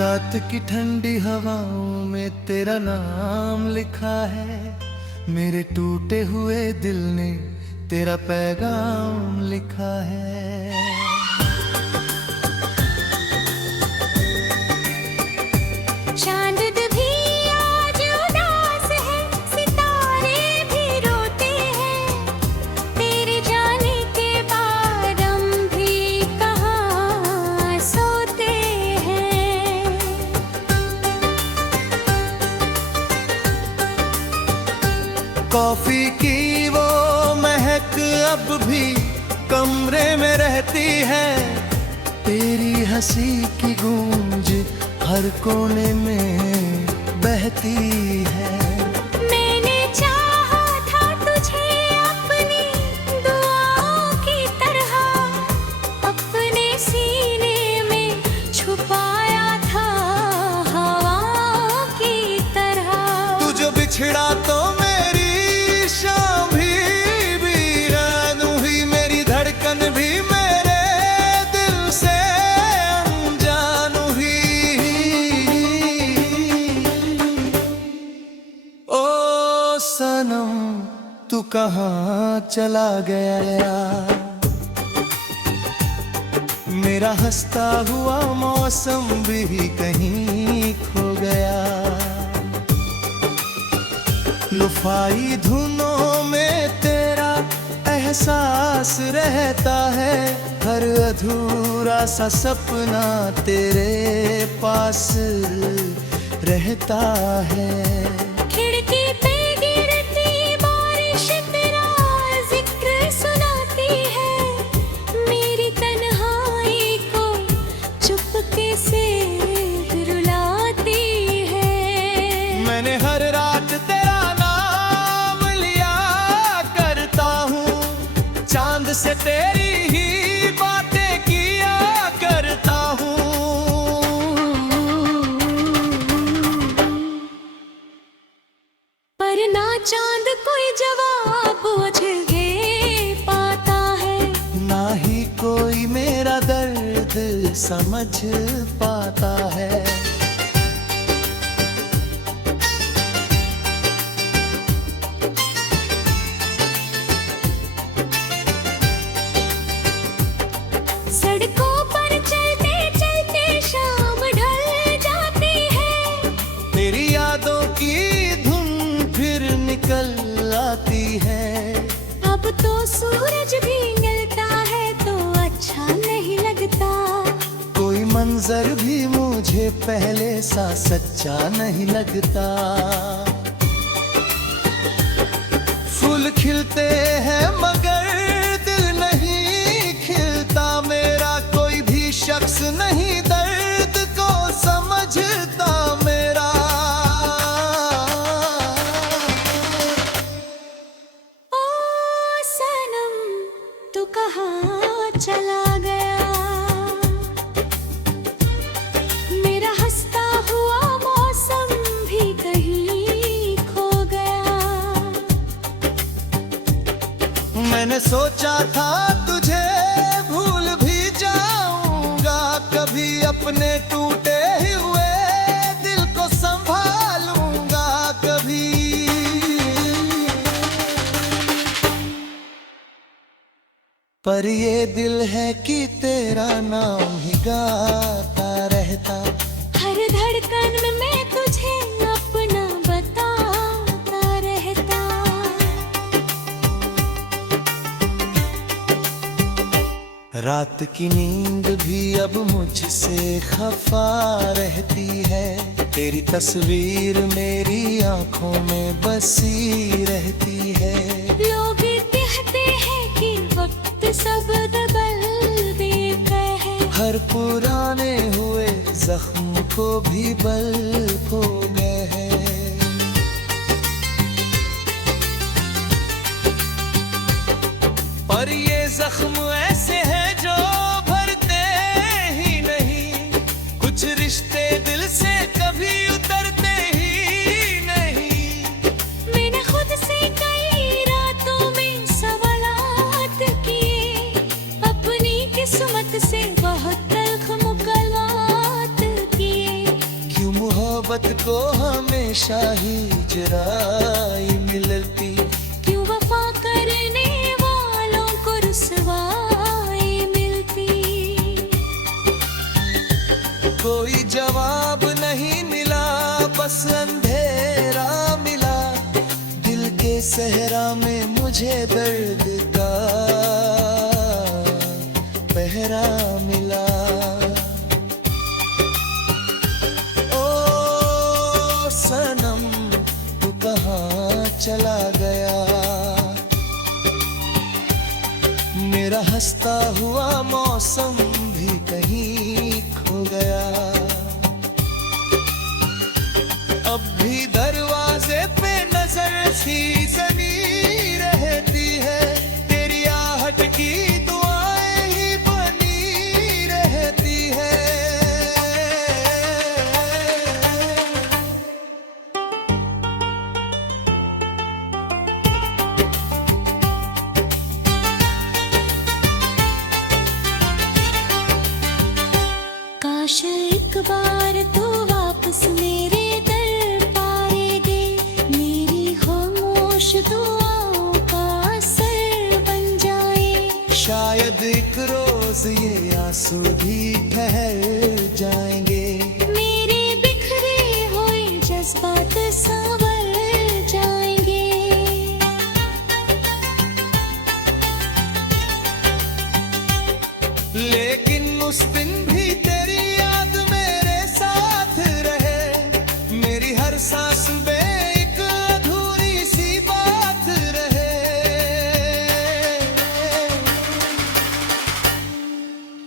रात की ठंडी हवाओं में तेरा नाम लिखा है। मेरे टूटे हुए दिल ने तेरा पैगाम लिखा है। चांद भी आज उदास है, सितारे भी रोते हैं। तेरे जाने के बाद हम भी कहाँ सोते हैं। कॉफी की वो महक अब भी कमरे में रहती है। तेरी हंसी की गूंज हर कोने में बहती है। मैंने चाहा था तुझे अपनी दुआओं की तरह, अपने सीने में छुपाया था हवाओं की तरह। तू जो बिछड़ा तो मेरी शाम भी वीरान हुई, मेरी धड़कन भी मेरे दिल से अनजान हुई। ओ सनम तू कहाँ चला गया, मेरा हंसता हुआ मौसम भी कहीं खो गया। लुफाई धुनों में तेरा एहसास रहता है। हर अधूरा सा सपना तेरे पास रहता है। खिड़की पे गिरती बारिश तेरा जिक्र सुनाती है। मेरी तन्हाई को चुपके से रुलाती है। मैंने हर रात तेरा नाम लिया करता हूँ, चांद से तेरी ही बातें किया करता हूँ। पर ना चांद कोई जवाब मुझे पाता है, ना ही कोई मेरा दर्द समझ पाता है। सड़कों पर चलते चलते शाम ढल जाती है। तेरी यादों की धुन फिर निकल आती है। अब तो सूरज भी निकलता है तो अच्छा नहीं लगता। कोई मंजर भी मुझे पहले सा सच्चा नहीं लगता। फूल खिलते हैं मगर दिल नहीं खिलता। मेरा कोई भी शख्स नहीं दर्द को समझता मेरा। ओ सनम तू कहाँ चला गया, मेरा हंसता हुआ मौसम भी कहीं खो गया। मैंने सोचा था तुझे भूल भी जाऊंगा, कभी अपने टूटे हुए दिल को संभालूंगा कभी। पर ये दिल है कि तेरा नाम ही गाता रहता। हर धड़कन में मैं तुझे अपना बताता रहता। रात की नींद भी अब मुझसे खफा रहती है। तेरी तस्वीर मेरी आंखों में बसी रहती है। लोग कहते हैं कि वक्त सब बदल देता है। हर पुराने हुए जख्म को भी बल हो गए हैं। पर ये जख्म ऐसे हैं जो भरते ही नहीं। कुछ रिश्ते दिल से कभी उतरते ही नहीं। मैंने खुद से कई रातों में सवालात किए, अपनी किस्मत से बहुत तल्ख मुकलमात किए। मोहब्बत को हमेशा ही जराई मिलती। क्यों वफा करने वालों को रुसवाई मिलती। कोई जवाब नहीं मिला, बस अंधेरा मिला। दिल के सहरा में मुझे दर्द का पहरा मिला। ओ सनम तू कहाँ चला गया, मेरा हंसता हुआ मौसम भी कहीं खो गया। अब भी दरवाजे पे नजर सी जमी रहती है, तेरी आहट की दुआएं ही बनी रहती है। काश एक बार तू वापस मेरे दर पाएगे, मेरी खामोश दुआओं का असर बन जाए। शायद एक रोज ये आंसू भी ठहर जाएंगे, मेरे बिखरे हुए जज्बात संवर जाएंगे। लेकिन उस दिन भी तेरी याद मेरे साथ रहे, मेरी हर सांस में एक अधूरी सी बात रहे।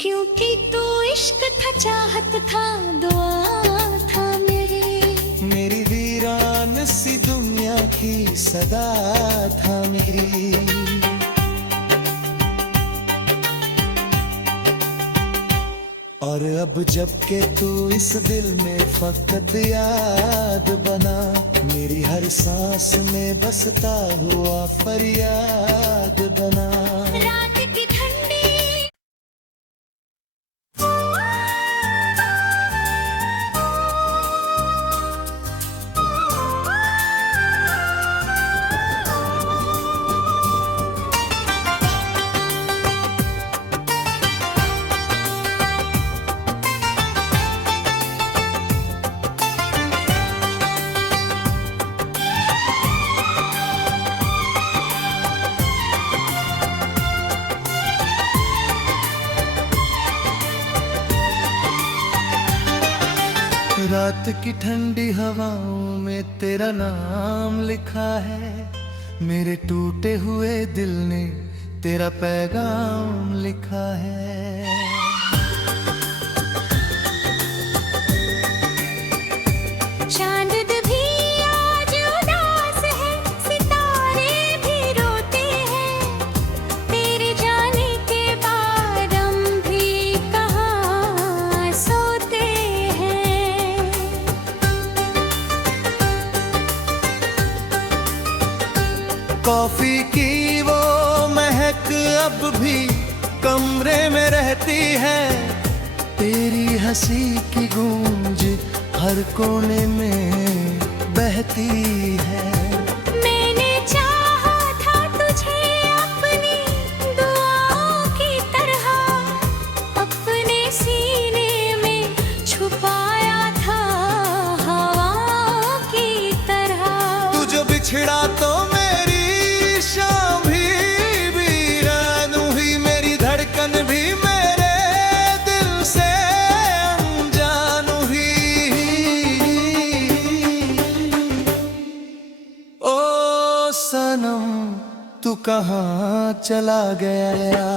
क्योंकि तू इश्क था, चाहत था, दुआ था मेरी वीरान सी दुनिया की सदा था मेरी। और अब जब के तू इस दिल में फकत याद बना, मेरी हर सांस में बसता हुआ फरियाद बना। रात की ठंडी रात की ठंडी हवाओं में तेरा नाम लिखा है, मेरे टूटे हुए दिल ने तेरा पैगाम लिखा है। चांद भी आज उदास है, सितारे भी रोते हैं, तेरे जाने के बाद हम भी कहाँ सोते हैं। कॉफी की वो महक अब भी कमरे में रहती है, तेरी हंसी की गूंज हर कोने में बहती है। मैंने चाहा था तुझे अपनी दुआओं की तरह, अपने सीने में छुपाया था हवाओं की तरह। तू जो बिछड़ा तो मेरी शाम भी वीरान हुई, मेरी धड़कन भी मेरे दिल से अनजान हुई। ओ सनम तू कहाँ चला गया,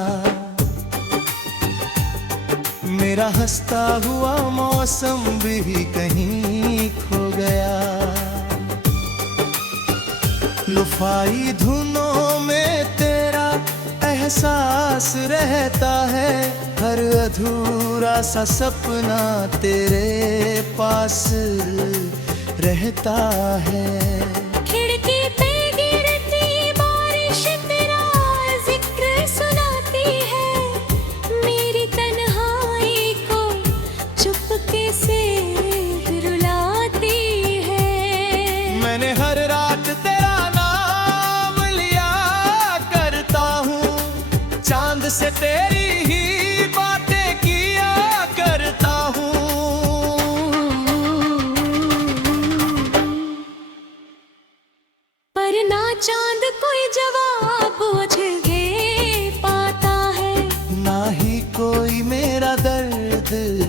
मेरा हंसता हुआ मौसम भी कहीं खो गया। लुफाई धुनों में तेरा एहसास रहता है, हर अधूरा सा सपना तेरे पास रहता है। खिड़की पे गिरती बारिश तेरा जिक्र सुनाती है, मेरी तन्हाई को चुपके से रुलाती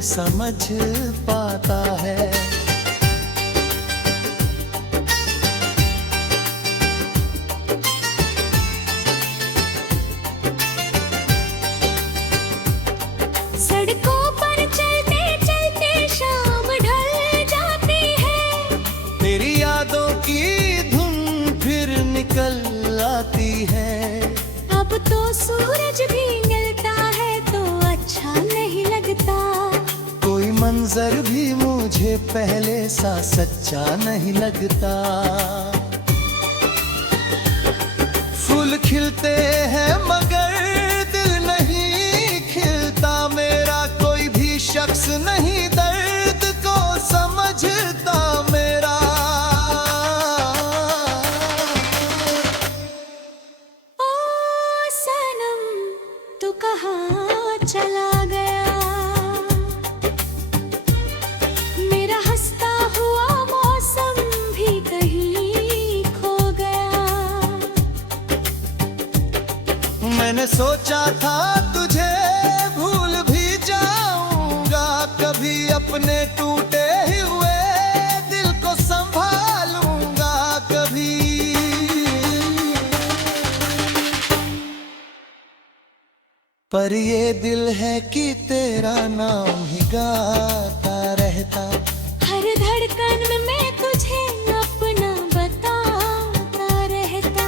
समझ पाता है। सड़कों पर चलते चलते शाम ढल जाती है, तेरी यादों की धुन फिर निकल आती है। अब तो सूरज भी निकलता है तो अच्छा नहीं लगता। कोई मंजर भी मुझे पहले सा सच्चा नहीं लगता। फूल खिलते हैं मगर दिल नहीं खिलता। मेरा कोई भी शख्स नहीं दर्द को समझता मेरा। ओ सनम तू कहाँ चला गया, मेरा हंसता हुआ मौसम भी कहीं खो गया। मैंने सोचा था तुझे भूल भी जाऊंगा, कभी अपने टूटे हुए दिल को संभालूंगा कभी। पर ये दिल है कि तेरा नाम ही गाता रहता। हर धड़कन में मैं तुझे अपना बताता रहता।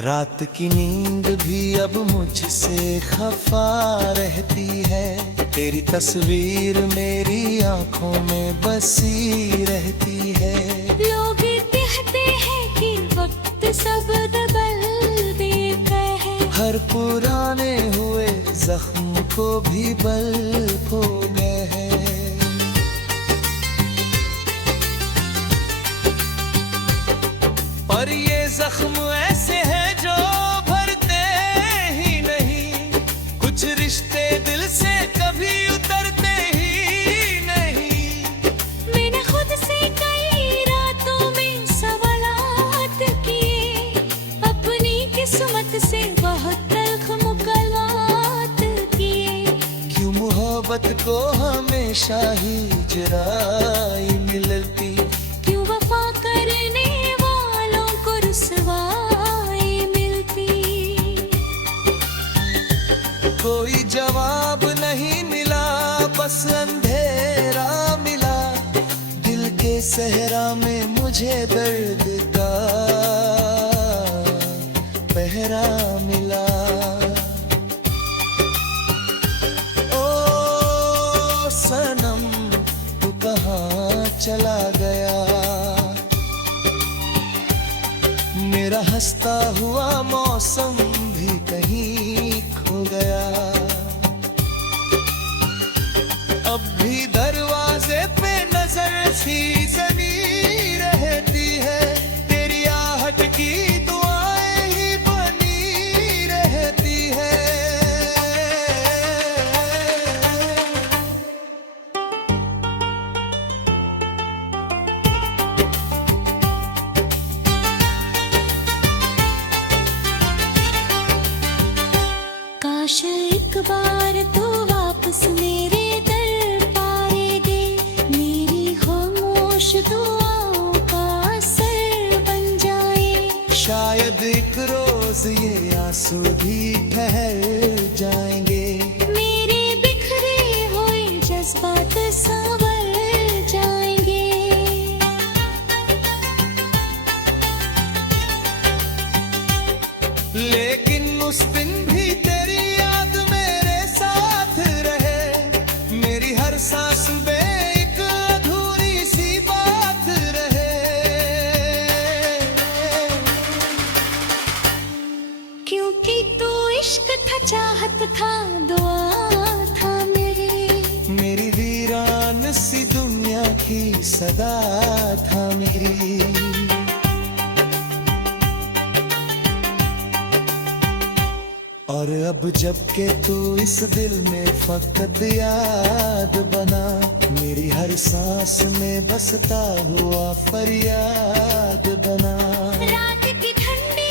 रात की नींद भी अब मुझसे खफा रहती है। तेरी तस्वीर मेरी आंखों में बसी रहती है। लोग कहते हैं कि वक्त सब बदल देता है, हर पुराने हुए जख्म को भी बल हो गए हैं। पर ये जख्म ऐसे हैं जो भरते ही नहीं। कुछ रिश्ते दिल से कभी उतरते ही नहीं। मैंने खुद से कई रातों में सवालात किए, अपनी किस्मत से बहुत तल्ख मुकलमात किए। क्यों मोहब्बत को हमेशा ही जराई मिलती। क्यों वफा करने वालों को रुसवाई मिलती। कोई जवाब नहीं मिला, बस अंधेरा मिला। दिल के सहरा में मुझे दर्द का पहरा मिला। ओ सनम तू कहाँ चला गया, मेरा हंसता हुआ मौसम भी कहीं खो गया। अब भी दरवाजे पे नजर सी जमी रहती है। तेरी आहट की दुआएं ही बनी रहती है। काश एक बार तू वापस मेरे दर पाए दे, मेरी खामोश दुआओं का असर बन जाए। शायद एक रोज ये आंसू भी ठहर जाएंगे। मेरे बिखरे हुए जज्बात संवर जाएंगे। लेकिन उस दिन भी तेरी याद मेरे साथ रहे। मेरी हर सांस में एक अधूरी सी बात रहे। क्योंकि तू इश्क था, चाहत था, दुआ था मेरी वीरान सी दुनिया की सदा था मेरी। और अब जब के तू इस दिल में फकत याद बना, मेरी हर सांस में बसता हुआ फरियाद बना। रात की ठंडी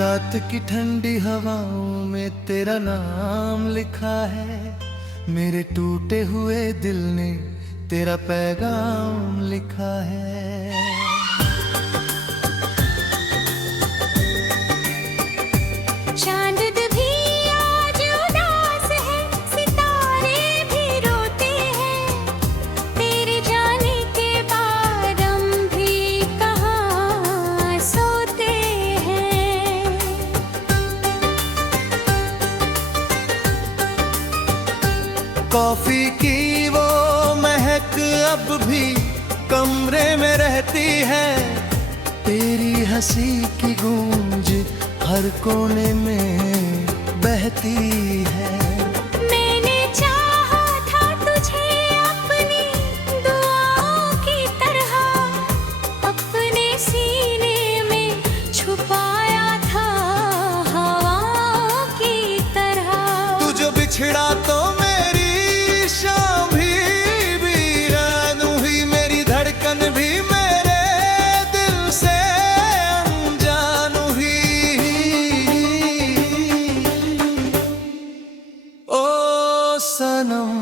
रात की ठंडी हवाओं में तेरा नाम लिखा है, मेरे टूटे हुए दिल ने तेरा पैगाम लिखा है। चांद भी आज उदास है, सितारे भी रोते हैं, तेरे जाने के बाद हम भी कहाँ सोते हैं। कॉफी की वो महक अब भी कमरे में रहती है, तेरी हंसी की गूंज हर कोने में बहती है। मैंने चाहा था तुझे अपनी दुआओं की तरह, अपने सीने में छुपाया था हवाओं की तरह। तू जो बिछड़ा तो मेरी शाम भी वीरान हुई, मेरी धड़कन भी मेरे दिल से अनजान हुई। ओ सनम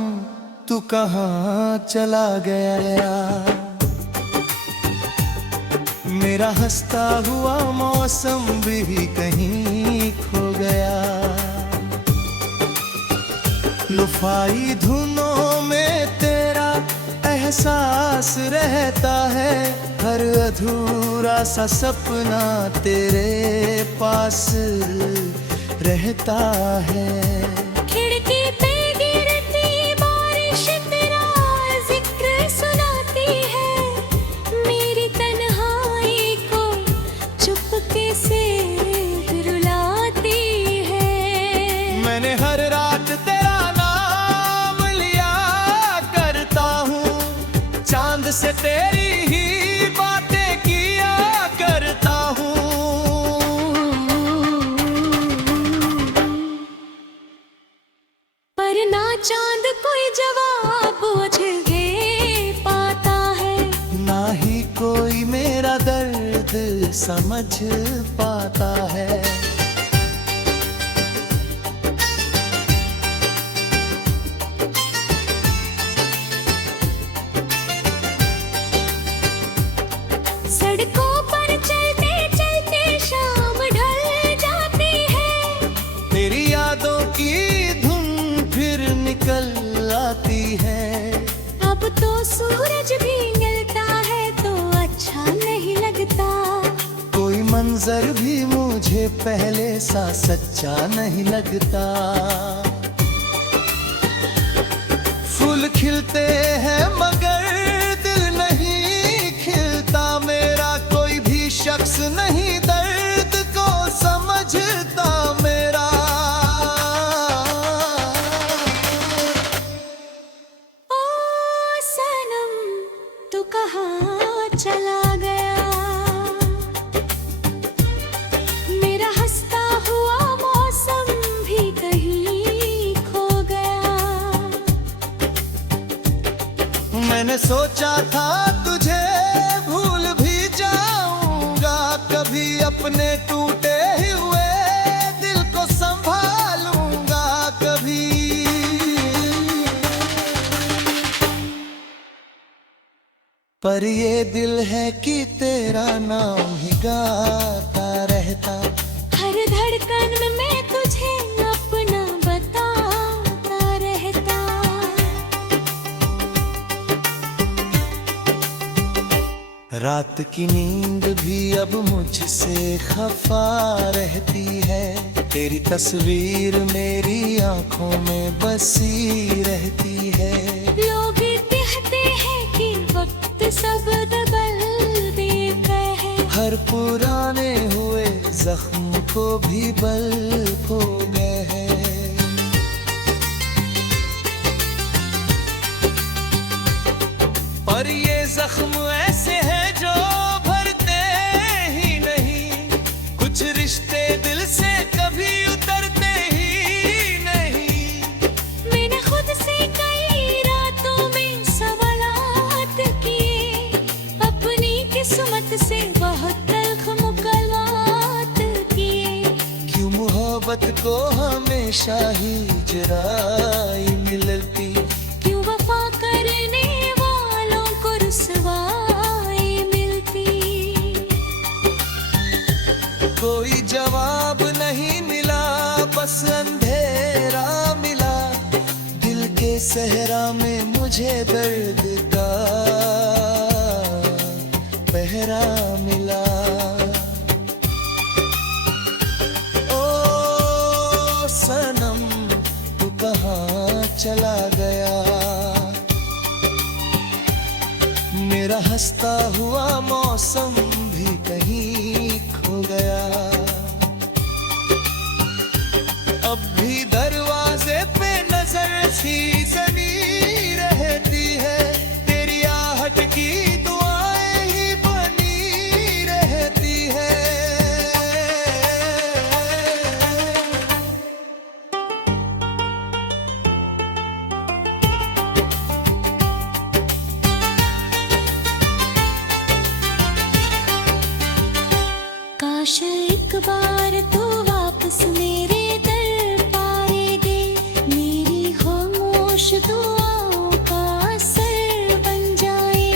तू कहाँ चला गया, मेरा हंसता हुआ मौसम भी कहीं खो गया। लुफाई धुनों में तेरा एहसास रहता है, हर अधूरा सा सपना तेरे पास रहता है। खिड़की पे गिरती बारिश तेरा जिक्र सुनाती है, मेरी तन्हाई को चुपके से रुलाती है। मैंने हर रात तेरा नाम लिया करता हूँ, चांद से तेरी ही बातें किया करता हूँ। पर ना चांद कोई जवाब मुझे पाता है, ना ही कोई मेरा दर्द समझ पाता है। सड़कों पर चलते चलते शाम ढल जाती है, तेरी यादों की धुन फिर निकल आती है। अब तो सूरज भी निकलता है तो अच्छा नहीं लगता, कोई मंजर भी मुझे पहले सा सच्चा नहीं लगता। फूल खिलते हैं मगर दिल नहीं खिलता, मेरा कोई भी शख्स नहीं दर्द को समझता मेरा। ओ सनम तू कहाँ चला गया, मेरा हंसता हुआ मौसम भी कहीं खो गया। मैंने सोचा था तुझे भूल भी जाऊंगा, कभी अपने टूटे हुए दिल को संभालूंगा कभी। पर ये दिल है कि तेरा नाम ही गाता रहता, हर धड़कन में मैं तुझे अपना बताता रहता। रात की नींद भी अब मुझसे खफा रहती है, तेरी तस्वीर मेरी आंखों में बसी रहती है। लोग कहते हैं कि वक्त सब बदल देता है, हर पुराने हुए जख्म को भी बल हो गए हैं। पर ये जख्म ऐसे हैं जो भरते ही नहीं, कुछ रिश्ते दिल से कभी उतरते ही नहीं। मैंने खुद से कई रातों में सवालात किए, अपनी किस्मत से बहुत तल्ख मुकलमात किए। मोहब्बत को हमेशा ही जराई मिलती। क्यों वफा करने वालों को रुसवाई मिलती। कोई जवाब नहीं मिला, बस अंधेरा मिला। दिल के सहरा में मुझे दर्द का पहरा मिला। ओ सनम तू कहाँ चला गया, मेरा हंसता हुआ मौसम भी कहीं खो गया। अब भी दरवाजे पे नजर सी जमी रहती है, तेरी आहट की दुआएं ही बनी रहती है। काश एक बार तू वापस मेरे दर पाएगी, मेरी खामोश दुआओं का असर बन जाए।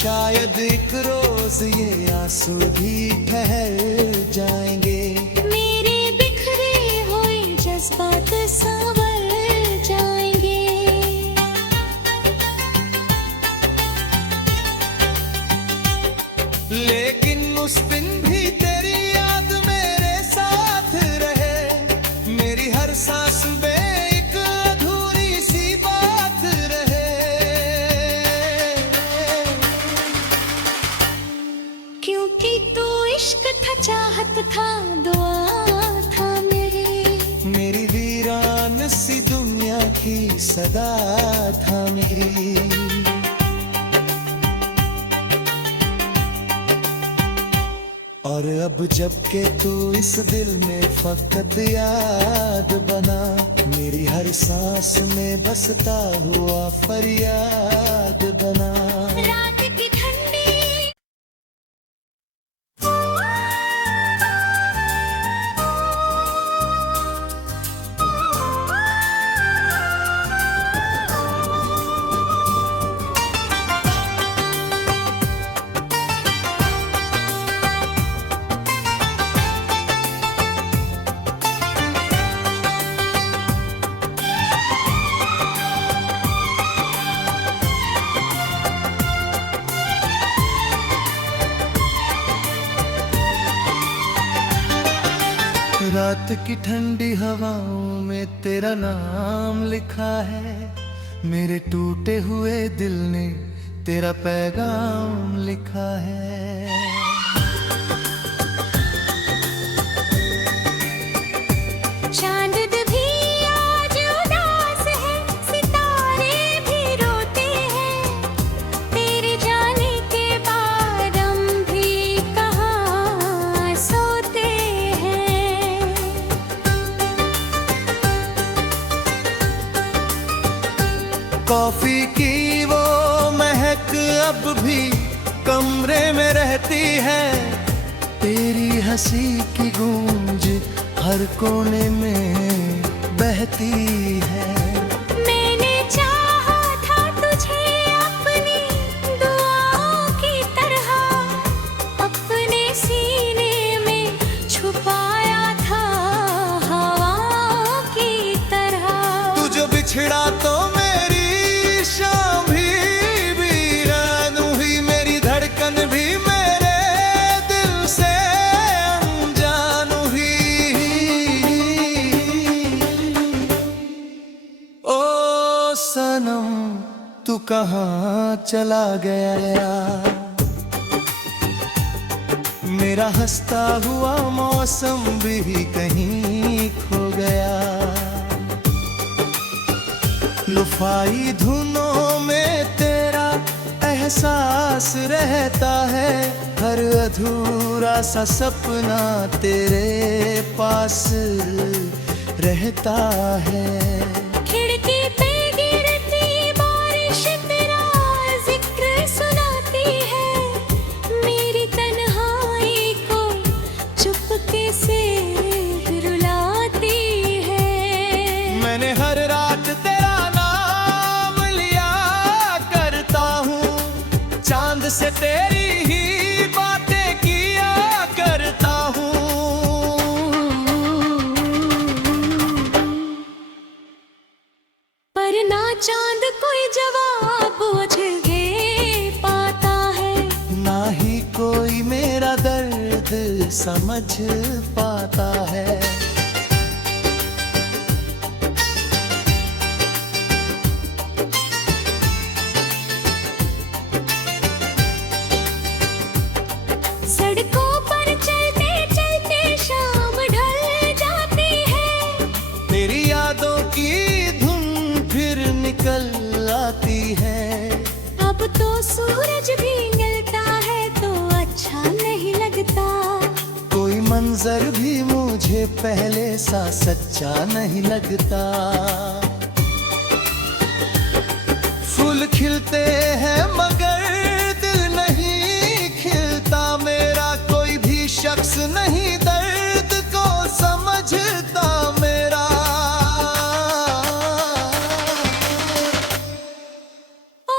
शायद एक रोज ये आंसू भी ठहर जाएंगे, मेरे बिखरे हुए जज्बात संवर जाएंगे। लेकिन उस दिन भी तेरी याद मेरे साथ रहे। मेरी हर सांस में एक अधूरी सी बात रहे। क्योंकि तू इश्क था, चाहत था, दुआ था मेरी वीरान सी दुनिया की सदा था मेरी। और अब जब के तू इस दिल में फकत याद बना, मेरी हर सांस में बसता हुआ फरियाद बना। रात की ठंडी रात की ठंडी हवाओं में तेरा नाम लिखा है, मेरे टूटे हुए दिल ने तेरा पैगाम लिखा है। चांद भी आज उदास है, सितारे भी रोते हैं, तेरे जाने के बाद हम भी कहाँ सोते हैं। कॉफी की वो महक अब भी कमरे में रहती है, तेरी हंसी की गूंज हर कोने में बहती है। मैंने चाहा था तुझे अपनी दुआओं की तरह, अपने सीने में छुपाया था हवाओं की तरह। तू जो बिछड़ा तो मेरी शाम भी वीरान हुई, मेरी धड़कन भी मेरे दिल से अनजान हुई। ओ सनम तू कहाँ चला गया, मेरा हंसता हुआ मौसम भी कहीं खो गया। लुफाई धुनों में तेरा एहसास रहता है, हर अधूरा सा सपना तेरे पास रहता है। खिड़की पे गिरती बारिश तेरा जिक्र सुनाती है, मेरी तन्हाई को चुपके से रुलाती चांद कोई जवाब मुझे पाता है, ना ही कोई मेरा दर्द समझ पाता है। सड़कों पर चलते चलते शाम ढल जाती है, तेरी यादों की धुन फिर निकल आती है। अब तो सूरज भी निकलता है तो अच्छा नहीं लगता, कोई मंजर भी मुझे पहले सा सच्चा नहीं लगता। फूल खिलते हैं मगर दिल नहीं खिलता, मेरा कोई भी शख्स नहीं दर्द को समझता मेरा। ओ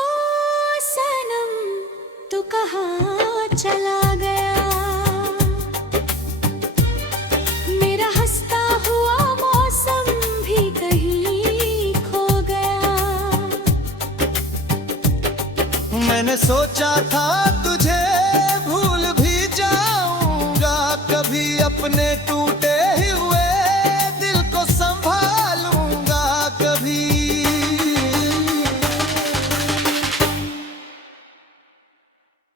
सनम तू कहाँ चला गया, मेरा हंसता हुआ मौसम भी कहीं खो गया। मैंने सोचा था तुझे भूल भी जाऊंगा, कभी अपने टूटे हुए दिल को संभालूंगा कभी।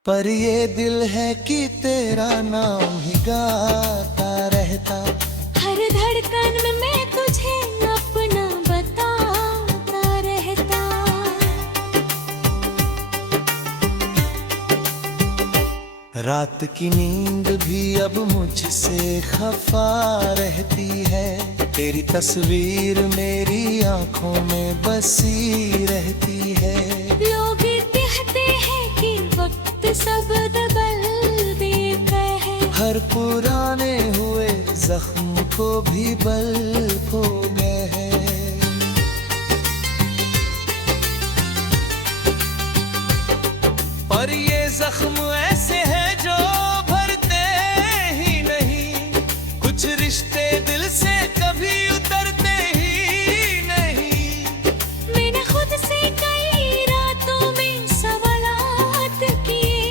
पर ये दिल है कि तेरा नाम ही गाता रहता, हर धड़कन में मैं तुझे अपना बताता रहता। रात की नींद भी अब मुझसे खफा रहती है, तेरी तस्वीर मेरी आंखों में बसी रहती है। लोग कहते हैं कि वक्त सब बदल देता है, हर पुराने हुए जख्म को भी बल हो गए हैं। पर ये जख्म ऐसे हैं जो भरते ही नहीं, कुछ रिश्ते दिल से कभी उतरते ही नहीं। मैंने खुद से कई रातों में सवालात किए,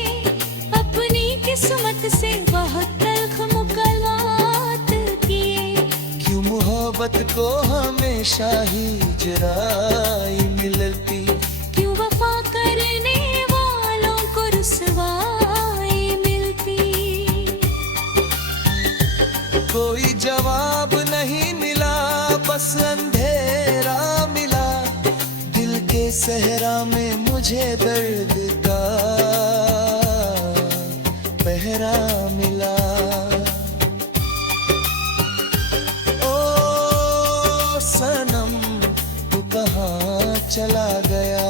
अपनी किस्मत से बहुत तल्ख मुकलमात किए। क्यों मोहब्बत को हमेशा ही जराई मिलती, क्यों वफा करने वालों को रुसवाई मिलती। कोई जवाब नहीं मिला, बस अंधेरा मिला, दिल के सहरा में मुझे दर्द का पहरा मिला। ओ सनम तू कहाँ चला गया,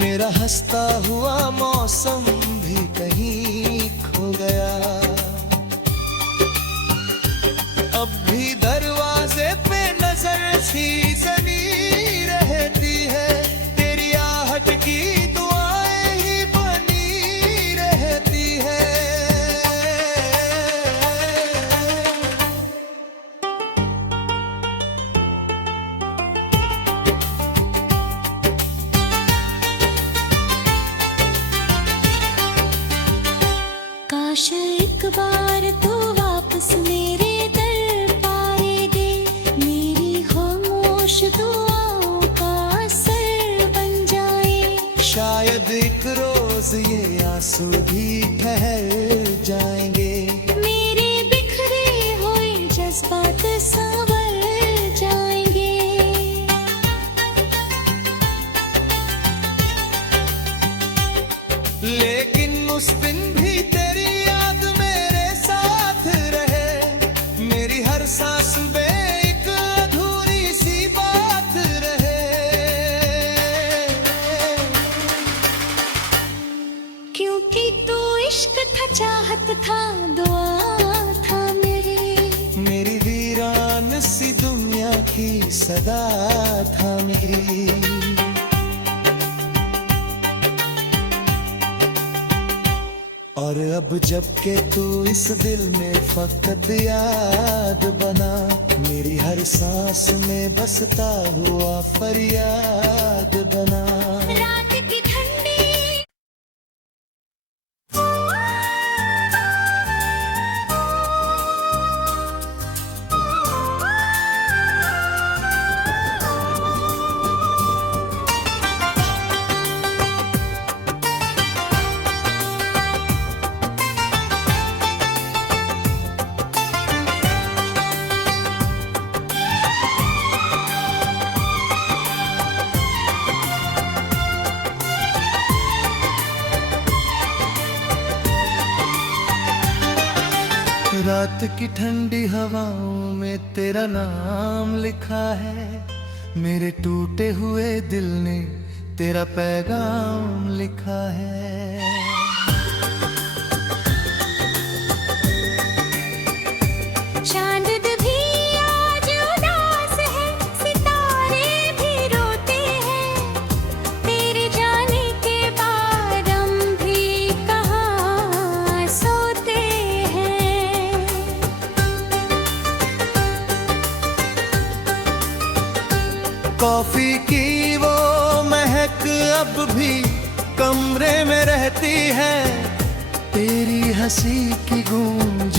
मेरा हंसता हुआ मौसम भी कहीं खो गया। अब भी दरवाजे पे नजर सी जनी रहती है, तेरी आहट की दुआएं ही बनी रहती है। काश एक बार तू वापस मेरे दर पाए दे, मेरी खामोश दुआओं का असर बन जाए। शायद एक रोज ये आंसू भी ठहर जाएंगे, मेरे बिखरे हुए जज्बात संवर जाएंगे। लेकिन उस दिन भी तेरी याद मेरे साथ रहे, मेरी हर सांस में एक अधूरी सी बात रहे। क्योंकि तू इश्क था, चाहत था, दुआ था मेरी वीरान सी दुनिया की सदा था मेरी। और अब जब के तू इस दिल में फकत याद बना, मेरी हर सांस में बसता हुआ फरियाद बना। रात की ठंडी रात की ठंडी हवाओं में तेरा नाम लिखा है, मेरे टूटे हुए दिल ने तेरा पैगाम लिखा है। चांद भी आज उदास है, सितारे भी रोते हैं, तेरे जाने के बाद हम भी कहाँ सोते हैं। कॉफी की वो महक अब भी कमरे में रहती है, तेरी हंसी की गूंज